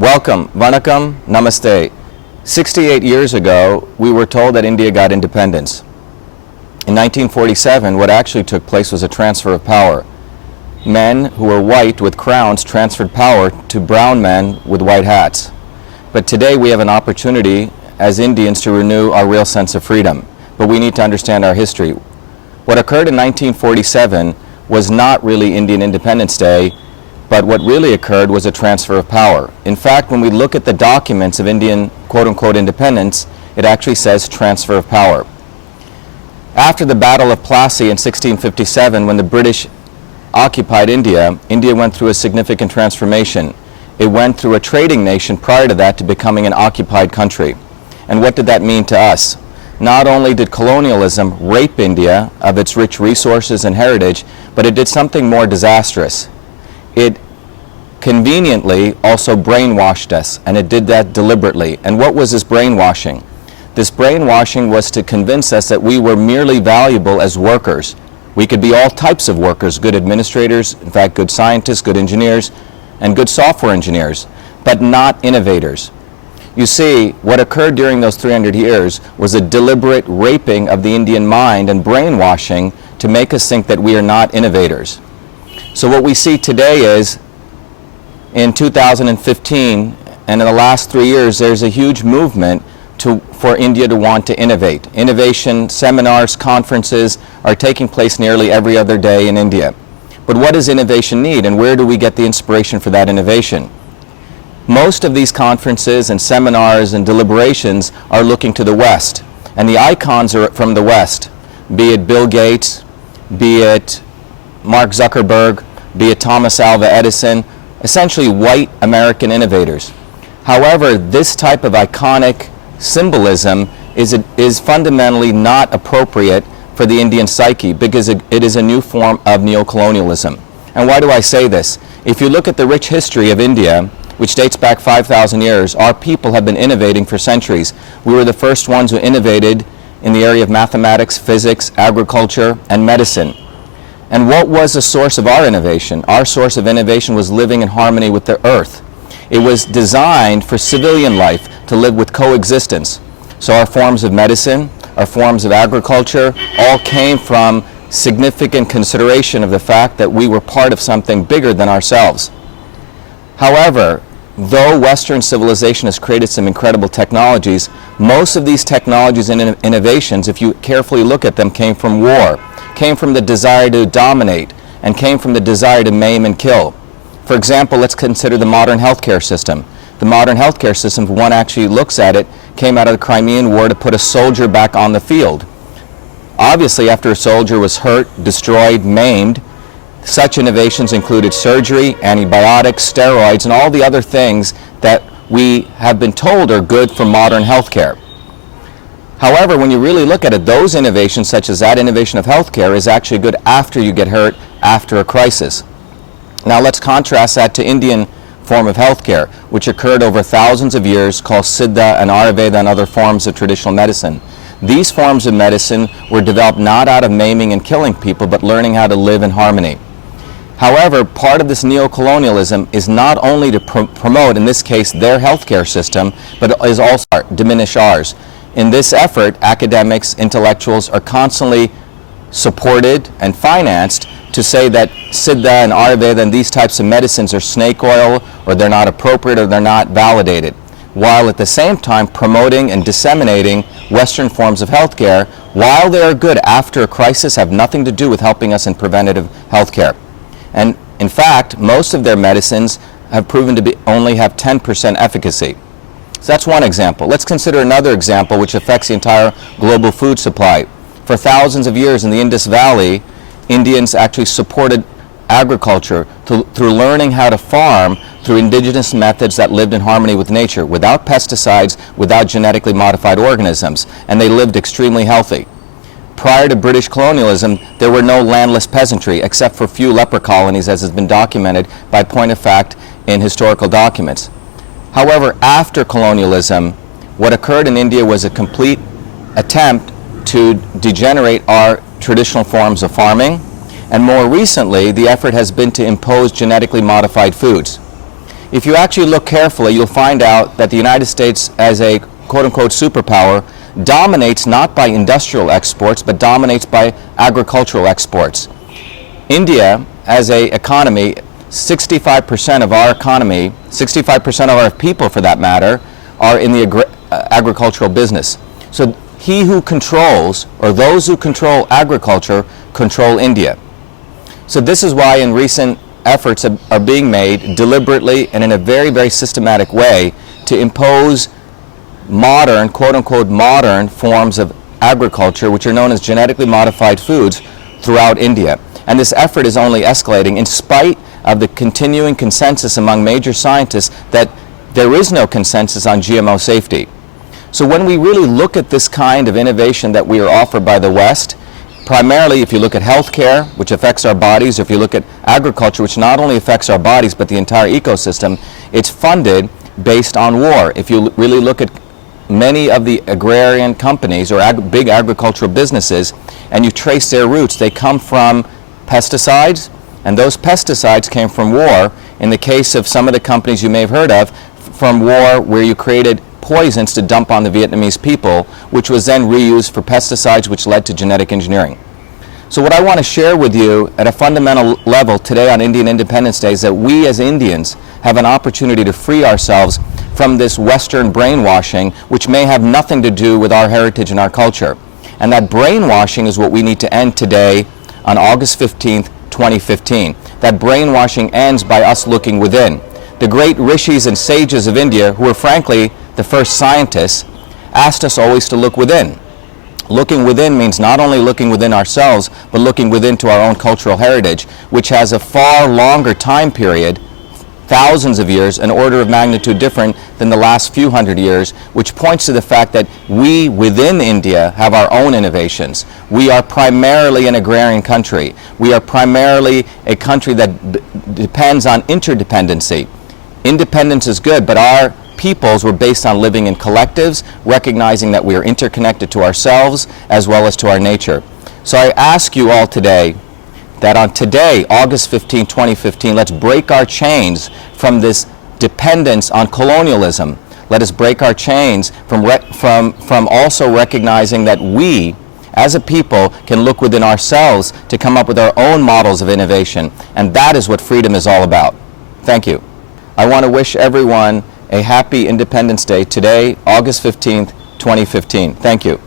Welcome, Vanakkam, Namaste. 68 years ago, we were told that India got independence. In 1947, what actually took place was a transfer of power. Men who were white with crowns transferred power to brown men with white hats. But today we have an opportunity as Indians to renew our real sense of freedom. But we need to understand our history. What occurred in 1947 was not really Indian Independence Day, but what really occurred was a transfer of power. In fact, when we look at the documents of Indian quote-unquote independence, it actually says transfer of power. After the Battle of Plassey in 1657, when the British occupied India, India went through a significant transformation. It went through a trading nation prior to that to becoming an occupied country. And what did that mean to us? Not only did colonialism rape India of its rich resources and heritage, but it did something more disastrous. It conveniently also brainwashed us, and it did that deliberately. And what was this brainwashing? This brainwashing was to convince us that we were merely valuable as workers. We could be all types of workers, good administrators, in fact good scientists, good engineers, and good software engineers, but not innovators. You see, what occurred during those 300 years was a deliberate raping of the Indian mind and brainwashing to make us think that we are not innovators. So what we see today is, in 2015, and in the last 3 years, there's a huge movement for India to want to innovate. Innovation seminars, conferences are taking place nearly every other day in India. But what does innovation need, and where do we get the inspiration for that innovation? Most of these conferences and seminars and deliberations are looking to the West, and the icons are from the West, be it Bill Gates, be it Mark Zuckerberg, be it Thomas Alva Edison, essentially white American innovators. However, this type of iconic symbolism is fundamentally not appropriate for the Indian psyche because it is a new form of neo-colonialism. And why do I say this? If you look at the rich history of India, which dates back 5,000 years, our people have been innovating for centuries. We were the first ones who innovated in the area of mathematics, physics, agriculture, and medicine. And what was the source of our innovation? Our source of innovation was living in harmony with the earth. It was designed for civilian life to live with coexistence. So our forms of medicine, our forms of agriculture, all came from significant consideration of the fact that we were part of something bigger than ourselves. However, though Western civilization has created some incredible technologies, most of these technologies and innovations, if you carefully look at them, came from war, came from the desire to dominate, and came from the desire to maim and kill. For example, let's consider the modern healthcare system. The modern healthcare system, if one actually looks at it, came out of the Crimean War to put a soldier back on the field. Obviously, after a soldier was hurt, destroyed, maimed, such innovations included surgery, antibiotics, steroids, and all the other things that we have been told are good for modern healthcare. However, when you really look at it, those innovations, such as that innovation of healthcare, is actually good after you get hurt, after a crisis. Now let's contrast that to Indian form of healthcare, which occurred over thousands of years, called Siddha and Ayurveda and other forms of traditional medicine. These forms of medicine were developed not out of maiming and killing people, but learning how to live in harmony. However, part of this neo-colonialism is not only to promote, in this case, their healthcare system, but is also diminish ours. In this effort, academics, intellectuals are constantly supported and financed to say that Siddha and Ayurveda and these types of medicines are snake oil, or they're not appropriate, or they're not validated, while at the same time promoting and disseminating Western forms of healthcare, while they are good after a crisis, have nothing to do with helping us in preventative healthcare. And in fact, most of their medicines have proven to only have 10% efficacy. So that's one example. Let's consider another example which affects the entire global food supply. For thousands of years in the Indus Valley, Indians actually supported agriculture through learning how to farm through indigenous methods that lived in harmony with nature, without pesticides, without genetically modified organisms, and they lived extremely healthy. Prior to British colonialism, there were no landless peasantry except for few leper colonies, as has been documented by point of fact in historical documents. However, after colonialism, what occurred in India was a complete attempt to degenerate our traditional forms of farming, and more recently, the effort has been to impose genetically modified foods. If you actually look carefully, you'll find out that the United States, as a quote-unquote superpower, dominates not by industrial exports, but dominates by agricultural exports. India, as an economy, 65% of our economy, 65% of our people for that matter, are in the agricultural business. So he who controls, or those who control agriculture, control India. So this is why in recent efforts are being made deliberately and in a very, very systematic way to impose modern, quote-unquote modern forms of agriculture, which are known as genetically modified foods, throughout India. And this effort is only escalating in spite of the continuing consensus among major scientists that there is no consensus on GMO safety. So when we really look at this kind of innovation that we are offered by the West, primarily if you look at healthcare, which affects our bodies, or if you look at agriculture, which not only affects our bodies but the entire ecosystem, it's funded based on war. If you really look at many of the agrarian companies or big agricultural businesses and you trace their roots, they come from pesticides, and those pesticides came from war. In the case of some of the companies you may have heard of, from war where you created poisons to dump on the Vietnamese people, which was then reused for pesticides, which led to genetic engineering. So what I want to share with you at a fundamental level today on Indian Independence Day is that we as Indians have an opportunity to free ourselves from this Western brainwashing, which may have nothing to do with our heritage and our culture. And that brainwashing is what we need to end today on August 15th, 2015. That brainwashing ends by us looking within. The great rishis and sages of India, who were frankly the first scientists, asked us always to look within. Looking within means not only looking within ourselves, but looking within to our own cultural heritage, which has a far longer time period, thousands of years, an order of magnitude different than the last few hundred years, which points to the fact that we within India have our own innovations. We are primarily an agrarian country. We are primarily a country that depends on interdependency. Independence is good, but our peoples were based on living in collectives, recognizing that we are interconnected to ourselves as well as to our nature. So I ask you all today that on today, August 15, 2015, let's break our chains from this dependence on colonialism. Let us break our chains from also recognizing that we, as a people, can look within ourselves to come up with our own models of innovation. And that is what freedom is all about. Thank you. I want to wish everyone a happy Independence Day today, August 15th, 2015. Thank you.